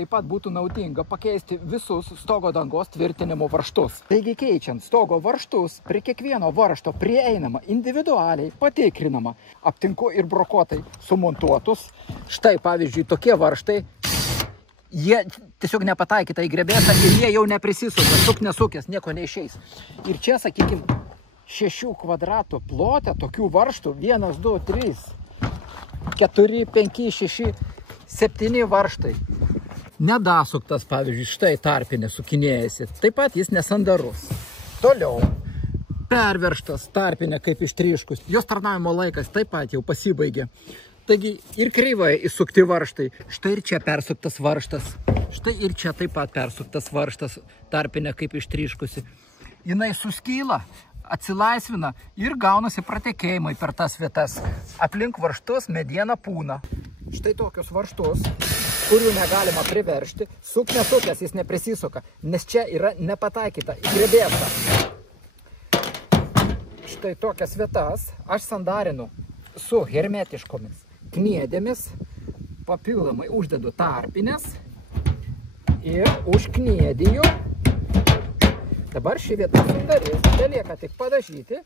Taip pat būtų naudinga pakeisti visus stogo dangos tvirtinimo varžtus. Taigi keičiant stogo varžtus, prie kiekvieno varžto prieinama individualiai, patikrinama. Aptinku ir brokuotai sumontuotus. Štai pavyzdžiui tokie varžtai. Jie tiesiog nepataikyta į grebėtą ir jie jau neprisisuka. Suk nesukęs, nieko neišeis. Ir čia, sakykime, 6 kvadratų plote tokių varžtų 1, 2, 3, 4, 5, 6, 7 varžtai. Nedasuktas, pavyzdžiui, štai tarpinė sukinėjasi. Taip pat jis nesandarus. Toliau. Perverštas tarpinė kaip ištryškus. Jos tarnavimo laikas taip pat jau pasibaigė. Taigi ir kreivai įsukti varžtai. Štai ir čia persuktas varžtas. Štai ir čia taip pat persuktas varžtas. Tarpinė kaip ištryškusi. Jinai suskyla, atsilaisvina ir gaunasi pratekėjimai per tas vietas. Aplink varžtus mediena pūna. Štai tokius varžtus, kurių negalima priveršti, suk nesukęs jis neprisisuka, nes čia yra nepataikyta į grebėtą. Štai tokias vietas aš sandarinu su hermetiškomis kniedėmis, papildomai uždedu tarpinės ir užkniediju. Dabar ši vieta sandarys, belieka tik padažyti